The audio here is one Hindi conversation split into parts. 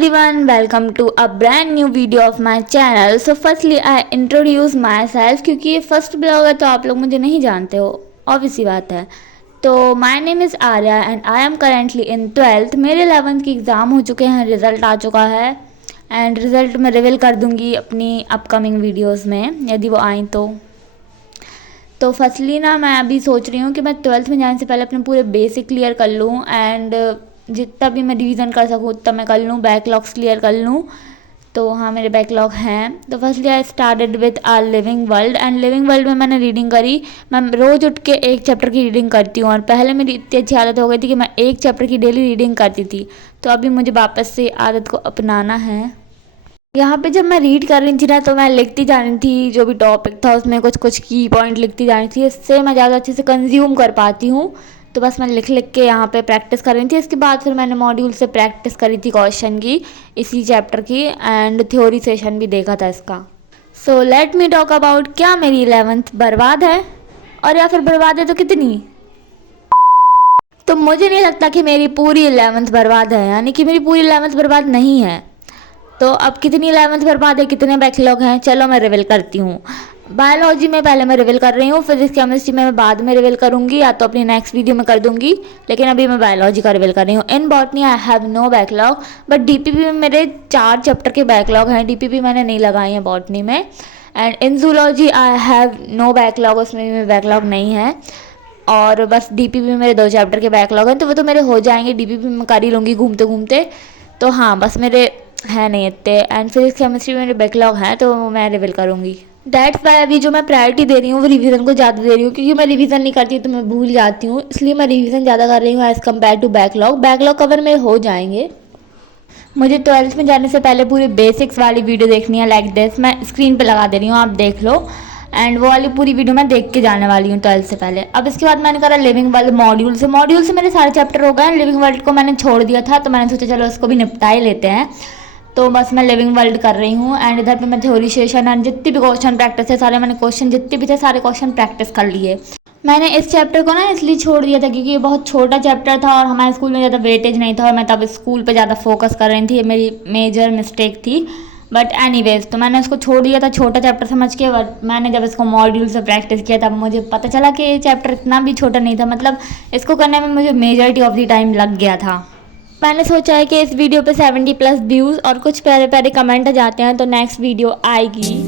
everyone, welcome to a brand new video of my channel. So firstly I introduce myself क्योंकि ये फर्स्ट ब्लॉग है तो आप लोग मुझे नहीं जानते हो, ऑब्वियस सी बात है। तो my name is Arya and I am currently in 12th। मेरे 11th की एग्ज़ाम हो चुके हैं, रिज़ल्ट आ चुका है एंड रिज़ल्ट मैं रिवील कर दूँगी अपनी अपकमिंग वीडियोज़ में यदि वो आएँ तो फर्स्टली ना मैं अभी सोच रही हूँ कि मैं 12th में जाने से पहले अपने पूरे बेसिक क्लियर कर लूँ एंड जितना भी मैं रिवीजन कर सकूँ उतना मैं कर लूँ, बैकलॉग्स क्लियर कर लूँ। तो हाँ, मेरे बैकलॉग हैं। तो firstly I started with a living world and living world में मैंने रीडिंग करी। मैं रोज़ उठ के एक चैप्टर की रीडिंग करती हूँ और पहले मेरी इतनी अच्छी आदत हो गई थी कि मैं एक चैप्टर की डेली रीडिंग करती थी। तो अभी मुझे वापस से आदत को अपनाना है। यहाँ पे जब मैं रीड कर रही थी ना तो मैं लिखती जा रही थी, जो भी टॉपिक था उसमें कुछ कुछ की पॉइंट लिखती जा रही थी। इससे मैं ज़्यादा अच्छे से कंज्यूम कर पाती हूँ। तो बस मैं लिख लिख के यहाँ पे प्रैक्टिस कर रही थी। इसके बाद फिर मैंने मॉड्यूल से प्रैक्टिस करी थी क्वेश्चन की, इसी चैप्टर की, एंड थ्योरी सेशन भी देखा था इसका। So let me talk about क्या मेरी 11th बर्बाद है, और या फिर बर्बाद है तो कितनी। तो मुझे नहीं लगता कि मेरी पूरी 11th बर्बाद है, यानी कि मेरी पूरी 11th बर्बाद नहीं है। तो अब कितनी 11th बर्बाद है, कितने बैकलॉग हैं, चलो मैं रिवील करती हूँ। बायोलॉजी में पहले मैं रिवील कर रही हूँ, फिजिक्स केमिस्ट्री में मैं बाद में रिवील करूँगी या तो अपनी नेक्स्ट वीडियो में कर दूँगी, लेकिन अभी मैं बायोलॉजी का रिवील कर रही हूँ। In botany I have no backlog, but DPP में मेरे 4 चैप्टर के बैकलॉग हैं। डीपीपी मैंने नहीं लगाई है बॉटनी में। And in zoology I have no backlog, उसमें भी मेरे बैकलॉग नहीं है। और बस डीपीपी में मेरे 2 चैप्टर के बैकलॉग हैं, तो वो तो मेरे हो जाएंगे, डीपीपी में कर ही लूँगी घूमते घूमते। तो हाँ, बस मेरे है नहीं इतने। एंड फिजिक्स केमिस्ट्री में मेरे बैकलॉग हैं तो मैं रिवील करूँगी। दैट्स वाई अभी जो मैं प्रायोरिटी दे रही हूँ वो रिवीजन को ज़्यादा दे रही हूँ, क्योंकि मैं रिवीजन नहीं करती तो मैं भूल जाती हूँ, इसलिए मैं रिवीजन ज़्यादा कर रही हूँ as compare to backlog. Backlog cover मेरे हो जाएंगे। मुझे 12th में जाने से पहले पूरी बेसिक्स वाली वीडियो देखनी है, लाइक दिस। मैं स्क्रीन पे लगा दे रही हूँ, आप देख लो। एंड वो वाली पूरी वीडियो मैं देख के जाने वाली हूँ 12th से पहले। अब इसके बाद मैंने करा लिविंग वर्ल्ड मॉड्यूल से मेरे सारे चैप्टर हो गए। लिविंग वर्ल्ड को मैंने छोड़ दिया था तो मैंने सोचा चलो इसको भी निपटा ही लेते हैं। तो बस मैं लिविंग वर्ल्ड कर रही हूँ एंड इधर पे मैं थ्योरी सेशन एंड जितने भी क्वेश्चन प्रैक्टिस है सारे मैंने क्वेश्चन जितने भी थे सारे क्वेश्चन प्रैक्टिस कर लिए। मैंने इस चैप्टर को ना इसलिए छोड़ दिया था क्योंकि ये बहुत छोटा चैप्टर था और हमारे स्कूल में ज़्यादा वेटेज नहीं था और मैं तब स्कूल पे ज़्यादा फोकस कर रही थी। ये मेरी मेजर मिस्टेक थी, बट एनीवेज तो मैंने इसको छोड़ दिया था छोटा चैप्टर समझ के। बट मैंने जब इसको मॉड्यूल से प्रैक्टिस किया तब मुझे पता चला कि ये चैप्टर इतना भी छोटा नहीं था, मतलब इसको करने में मुझे मेजॉरिटी ऑफ द टाइम लग गया था। मैंने सोचा है कि इस वीडियो पे 70+ व्यूज़ और कुछ प्यारे प्यारे कमेंट आ जाते हैं तो नेक्स्ट वीडियो आएगी।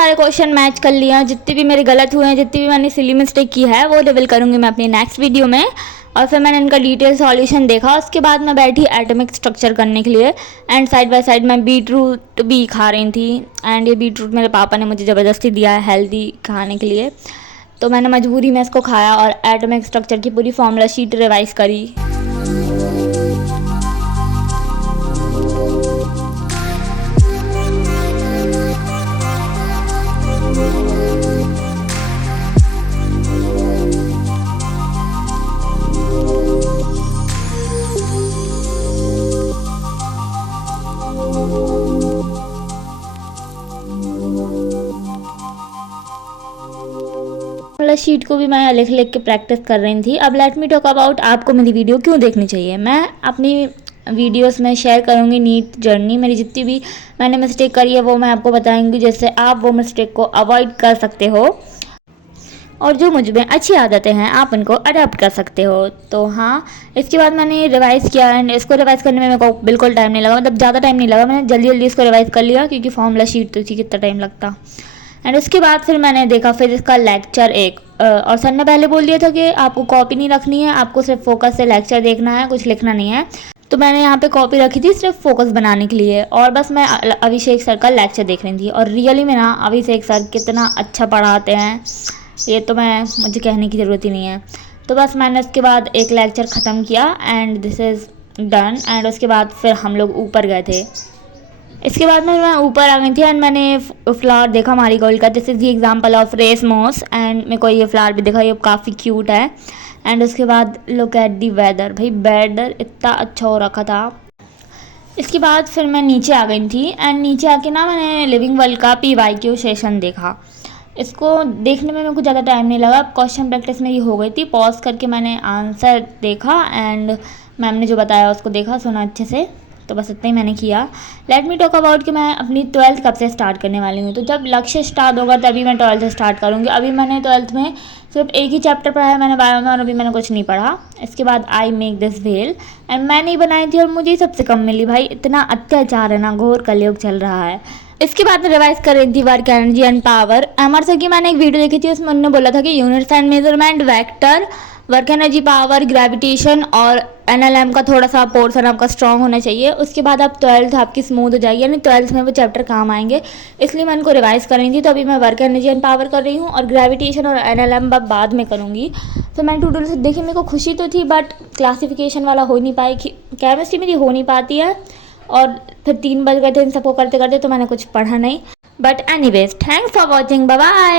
सारे क्वेश्चन मैच कर लिए हैं, जितने भी मेरे गलत हुए हैं, जितनी भी मैंने सिली मिस्टेक की है वो रिवील करूँगी मैं अपनी नेक्स्ट वीडियो में। और फिर मैंने इनका डिटेल सॉल्यूशन देखा, उसके बाद मैं बैठी एटॉमिक स्ट्रक्चर करने के लिए। एंड साइड बाय साइड मैं बीटरूट भी खा रही थी। एंड ये बीटरूट मेरे पापा ने मुझे ज़बरदस्ती दिया है हेल्दी खाने के लिए, तो मैंने मजबूरी में इसको खाया और एटॉमिक स्ट्रक्चर की पूरी फॉर्मूला शीट रिवाइज करी। फॉर्मूला शीट को भी मैं लिख लिख के प्रैक्टिस कर रही थी। अब लेट मी टॉक अबाउट आपको मेरी वीडियो क्यों देखनी चाहिए। मैं अपनी वीडियोस में शेयर करूँगी नीट जर्नी, मेरी जितनी भी मैंने मिस्टेक करी है वो मैं आपको बताऊँगी, जिससे आप वो मिस्टेक को अवॉइड कर सकते हो और जो मुझ में अच्छी आदतें हैं आप उनको अडॉप्ट कर सकते हो। तो हाँ, इसके बाद मैंने रिवाइज़ किया एंड इसको रिवाइज़ करने में मेरे को बिल्कुल टाइम नहीं लगा, मतलब ज़्यादा टाइम नहीं लगा, मैंने जल्दी जल्दी इसको रिवाइज़ कर लिया क्योंकि फॉर्मूला शीट तो थी, कितना टाइम लगता। एंड उसके बाद फिर मैंने देखा फिर इसका लेक्चर एक, और सर ने पहले बोल दिया था कि आपको कॉपी नहीं रखनी है, आपको सिर्फ फोकस से लेक्चर देखना है, कुछ लिखना नहीं है। तो मैंने यहाँ पे कॉपी रखी थी सिर्फ फोकस बनाने के लिए, और बस मैं अभिषेक सर का लेक्चर देख रही थी। और रियली में ना अभिषेक सर कितना अच्छा पढ़ाते हैं, ये तो मुझे कहने की ज़रूरत ही नहीं है। तो बस मैंने उसके बाद एक लेक्चर ख़त्म किया and this is done. And उसके बाद फिर हम लोग ऊपर गए थे। इसके बाद में मैं ऊपर आ गई थी एंड मैंने फ्लावर देखा मारीगोल्ड का, this is the example of race moss. And मेरे को ये फ्लावर भी दिखा, ये काफ़ी क्यूट है। एंड उसके बाद लुक एट दी वेदर, भाई वेदर इतना अच्छा हो रखा था। इसके बाद फिर मैं नीचे आ गई थी एंड नीचे आके ना मैंने लिविंग वर्ल्ड का PYQ सेशन देखा। इसको देखने में मेरे को ज़्यादा टाइम नहीं लगा, क्वेश्चन प्रैक्टिस मेरी हो गई थी, पॉज करके मैंने आंसर देखा एंड मैम ने जो बताया उसको देखा, सुना अच्छे से, तो बस इतना ही मैंने किया। लेट मी टॉक अबाउट कि मैं अपनी 12th कब से स्टार्ट करने वाली हूँ। तो जब लक्ष्य स्टार्ट होगा तभी मैं 12th स्टार्ट करूँगी। अभी मैंने 12th में सिर्फ एक ही चैप्टर पढ़ा है मैंने बायो में, और अभी मैंने कुछ नहीं पढ़ा। इसके बाद I make this well and मैंने ही बनाई थी और मुझे ही सबसे कम मिली। भाई इतना अत्याचार है ना, घोर कलयुग चल रहा है। इसके बाद मैं रिवाइज कर रही थी work energy and power. MR sir की मैंने एक वीडियो देखी थी, उसमें उन्होंने बोला था कि units and measurement, vector, work energy, power, gravitation और NLM का थोड़ा सा पोर्शन आपका स्ट्रॉन्ग होना चाहिए। उसके बाद आप 12th आपकी स्मूथ हो जाएगी, यानी 12th में वो चैप्टर काम आएंगे, इसलिए मैं उनको रिवाइज कर रही थी। तो अभी मैं वर्क एनर्जी एंड पावर कर रही हूँ और ग्रेविटेशन और NLM बाद में करूँगी। तो मैंने टू डू लिस्ट देखी, मेरे को खुशी तो थी बट क्लासिफिकेशन वाला हो नहीं पाई, केमिस्ट्री मेरी हो नहीं पाती है और फिर 3 बज गए थे इन सबको करते करते, तो मैंने कुछ पढ़ा नहीं। But anyways, thanks for watching, bye bye.